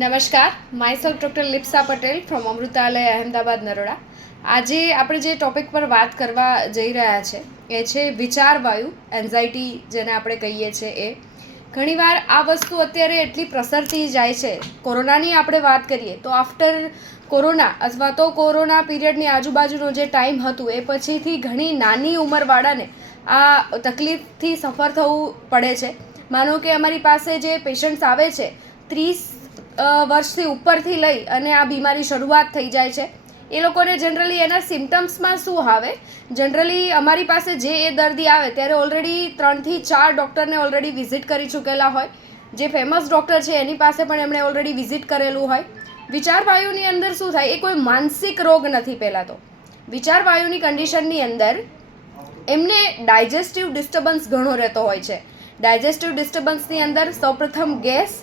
નમસ્કાર myself doctor Lipsa Patel from Amritalay, Ahmedabad, Naroda. આજે આપણે જે ટોપિક પર વાત કરવા જઈ રહ્યા છે, એ છે વિચાર વાયુ એન્ઝાયટી જેને આપણે કહીએ છીએ એ. ઘણીવાર આ વસ્તુ અત્યારે એટલી પ્રસરતી જાય છે, કોરોનાની આપણે વાત કરીએ, તો આફ્ટર કોરોના અથવા તો કોરોના પીરિયડની આજુબાજુનો જે ટાઈમ હતું, એ પછીથી ઘણી નાની ઉંમરવાળાને આ તકલીફથી સફર થવું પડે છે. માનો કે અમારી પાસે જે પેશન્ટ્સ આવે છે, ત્રીસ વર્ષથી ઉપરથી લઈ અને આ બીમારી શરૂઆત થઈ જાય છે. એ લોકોને જનરલી એના સિમ્ટમ્સમાં શું આવે? જનરલી અમારી પાસે જે એ દર્દી આવે ત્યારે ઓલરેડી ત્રણથી ચાર ડૉક્ટરને ઓલરેડી વિઝિટ કરી ચૂકેલા હોય. જે ફેમસ ડૉક્ટર છે એની પાસે પણ એમણે ઓલરેડી વિઝિટ કરેલું હોય. વિચારવાયુની અંદર શું થાય? એ કોઈ માનસિક રોગ નથી પહેલાં તો. વિચારવાયુની કન્ડિશનની અંદર એમને ડાયજેસ્ટિવ ડિસ્ટર્બન્સ ઘણો રહેતો હોય છે. ડાયજેસ્ટિવ ડિસ્ટર્બન્સની અંદર સૌપ્રથમ ગેસ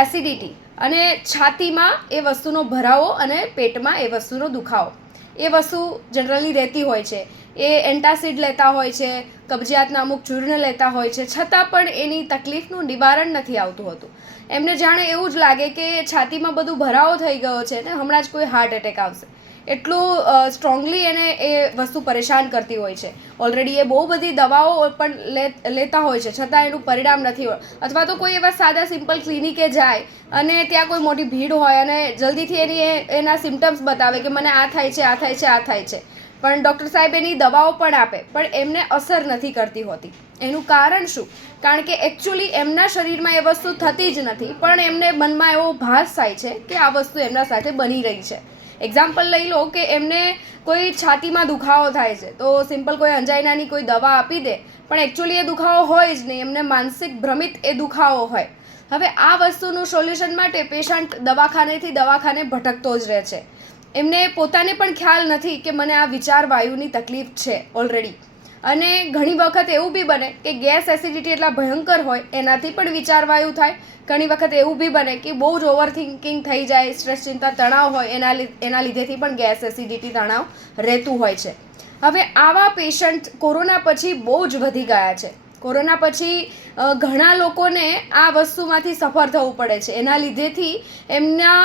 એસિડિટી અને છાતીમાં એ વસ્તુનો ભરાવો અને પેટમાં એ વસ્તુનો દુખાવો. એ વસ્તુ જનરલી રહેતી હોય છે. એ એન્ટાસિડ લેતા હોય છે કબજિયાતના અમુક ચૂર્ણ લેતા હોય છે, છતાં પણ એની તકલીફનું નિવારણ નથી આવતું હોતું. એમને જાણે એવું જ લાગે કે છાતીમાં બધું ભરાવો થઈ ગયો છે ને હમણાં જ કોઈ હાર્ટ એટેક આવશે. એટલું સ્ટ્રોંગલી એને એ વસ્તુ પરેશાન કરતી હોય છે. ઓલરેડી એ બહુ બધી દવાઓ પણ લેતા હોય છે, છતાં એનું પરિણામ નથી હોય. અથવા તો કોઈ એવા સાદા સિમ્પલ ક્લિનિકે જાય અને ત્યાં કોઈ મોટી ભીડ હોય અને જલ્દીથી એની એના સિમ્ટમ્સ બતાવે કે મને આ થાય છે, આ થાય છે, આ થાય છે. પણ ડૉક્ટર સાહેબ એની દવાઓ પણ આપે, પણ એમને અસર નથી કરતી હોતી. એનું કારણ શું? કારણ કે એકચ્યુઅલી એમના શરીરમાં એ વસ્તુ થતી જ નથી, પણ એમને મનમાં એવો ભાસ થાય છે કે આ વસ્તુ એમના સાથે બની રહી છે. એક્ઝામ્પલ લઈ લો કે એમને કોઈ છાતીમાં દુખાવો થાય છે, તો સિમ્પલ કોઈ અંજાઇનાની કોઈ દવા આપી દે, પણ એકચ્યુઅલી એ દુખાવો હોય જ નહીં, એમને માનસિક ભ્રમિત એ દુખાવો હોય. હવે આ વસ્તુનું સોલ્યુશન માટે પેશન્ટ દવાખાનેથી દવાખાને ભટકતો જ રહે છે. એમને પોતાને પણ ખ્યાલ નથી કે મને આ વિચાર વાયુની તકલીફ છે ઓલરેડી અને ઘણી વખત એવું બી બને કે ગેસ એસિડિટી એટલા ભયંકર હોય, એનાથી પણ વિચારવાયું થાય. ઘણી વખત એવું બી બને કે બહુ જ ઓવર થિંકિંગ થઈ જાય સ્ટ્રેસ ચિંતા, તણાવ હોય, એના એના લીધેથી પણ ગેસ એસિડિટી તણાવ રહેતું હોય છે. હવે આવા પેશન્ટ કોરોના પછી બહુ જ વધી ગયા છે. કોરોના પછી ઘણા લોકોને આ વસ્તુમાંથી સફર થવું પડે છે. એના લીધેથી એમના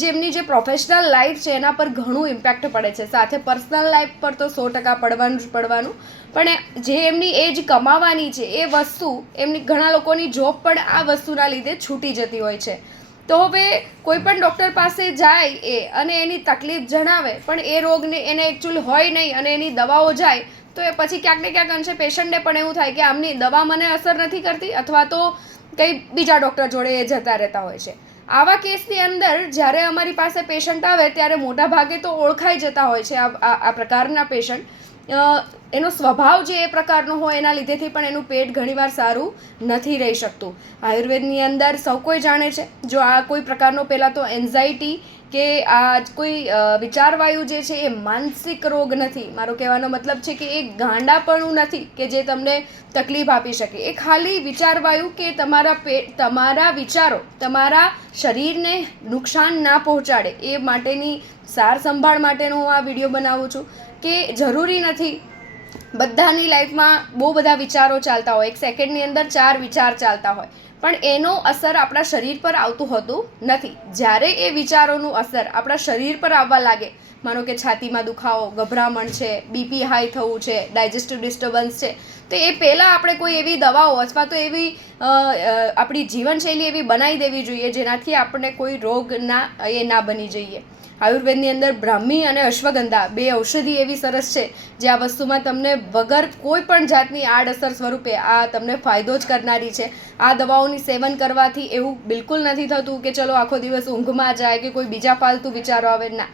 જે એમની જે પ્રોફેશનલ લાઈફ છે, એના પર ઘણું ઇમ્પેક્ટ પડે છે. સાથે પર્સનલ લાઈફ પર તો સો ટકા પડવાનું જ પડવાનું. પણ જે એમની એજ કમાવાની છે, એ વસ્તુ એમની, ઘણા લોકોની જોબ પણ આ વસ્તુના લીધે છૂટી જતી હોય છે. તો હવે કોઈ પણ ડૉક્ટર પાસે જાય એ અને એની તકલીફ જણાવે, પણ એ રોગને એને એકચ્યુઅલ હોય નહીં અને એની દવાઓ જાય તો એ પછી ક્યાંક ને ક્યાંક અંશે પેશન્ટને પણ એવું થાય કે આમની દવા મને અસર નથી કરતી અથવા તો કંઈ બીજા ડૉક્ટર જોડે એ જતા રહેતા હોય છે. આવા કેસની અંદર જ્યારે અમારી પાસે પેશન્ટ આવે ત્યારે મોટા ભાગે તો ઓળખાઈ જતા હોય છે આ આ પ્રકારના પેશન્ટ એનો સ્વભાવ જે એ પ્રકારનો હોય એના લીધેથી પણ એનું પેટ ઘણીવાર સારું નથી રહી શકતું. આયુર્વેદની અંદર સૌ કોઈ જાણે છે, જો આ કોઈ પ્રકારનો પહેલાં તો એન્ઝાયટી કે આ કોઈ વિચારવાયુ જે છે એ માનસિક રોગ નથી. મારો કહેવાનો મતલબ છે કે એ ગાંડાપણું નથી કે જે તમને તકલીફ આપી શકે. એ ખાલી વિચારવાયુ કે તમારા પેટ તમારા વિચારો, તમારા શરીરને નુકસાન ના પહોંચાડે એ માટેની સાર સંભાળ માટેનો હું આ વીડિયો બનાવું છું. કે જરૂરી નથી બધાની લાઈફમાં બહુ બધા વિચારો ચાલતા હોય. એક સેકન્ડની અંદર ચાર વિચાર ચાલતા હોય. પણ એનો અસર આપણા શરીર પર આવતું હોતું નથી. જ્યારે એ વિચારોનું અસર આપણા શરીર પર આવવા લાગે, માનો કે છાતીમાં દુખાવો, ગભરામણ છે બીપી હાઈ થવું છે ડાયજેસ્ટિવ ડિસ્ટર્બન્સ છે, તો એ પહેલાં આપણે કોઈ એવી દવાઓ અથવા તો એવી આપણી જીવનશૈલી એવી બનાવી દેવી જોઈએ જેનાથી આપણને કોઈ રોગ ના, એ ના બની જઈએ. આયુર્વેદની અંદર બ્રાહ્મી અને અશ્વગંધા બે ઔષધિ એવી સરસ છે જે આ વસ્તુમાં તમને વગર કોઈ પણ જાતની આડઅસર સ્વરૂપે આ તમને ફાયદો જ કરનારી છે. આ દવાઓની સેવન કરવાથી એવું બિલકુલ નથી થતું કે ચલો આખો દિવસ ઊંઘમાં જાય કે કોઈ બીજા ફાલતુ વિચારો આવે. ના.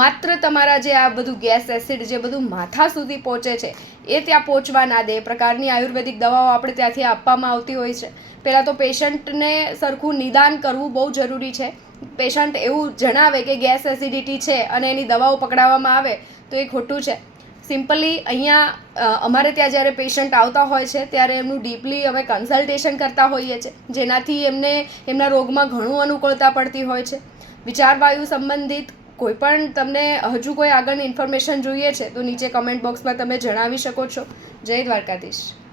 માત્ર તમારા જે આ બધું ગેસ એસિડ જે બધું માથા સુધી પહોંચે છે, એ ત્યાં પહોંચવા ના દે. એ પ્રકારની આયુર્વેદિક દવાઓ આપણે ત્યાંથી આપવામાં આવતી હોય છે. પહેલાં તો પેશન્ટને સરખું નિદાન કરવું બહુ જરૂરી છે. પેશન્ટ એવું જણાવે કે ગેસ એસિડિટી છે અને એની દવાઓ પકડાવવામાં આવે, તો એ ખોટું છે. સિમ્પલી અહીંયા અમારે ત્યાં જ્યારે પેશન્ટ આવતા હોય છે, ત્યારે એમનું ડીપલી અમે કન્સલ્ટેશન કરતા હોઈએ છીએ જેનાથી એમને, એમના રોગમાં ઘણું અનુકૂળતા પડતી હોય છે. વિચારવાયુ સંબંધિત કોઈ પણ તમને હજુ કોઈ આગળની ઇન્ફોર્મેશન જોઈએ છે, તો નીચે કમેન્ટ બોક્સમાં તમે જણાવી શકો છો. જય દ્વારકાધીશ.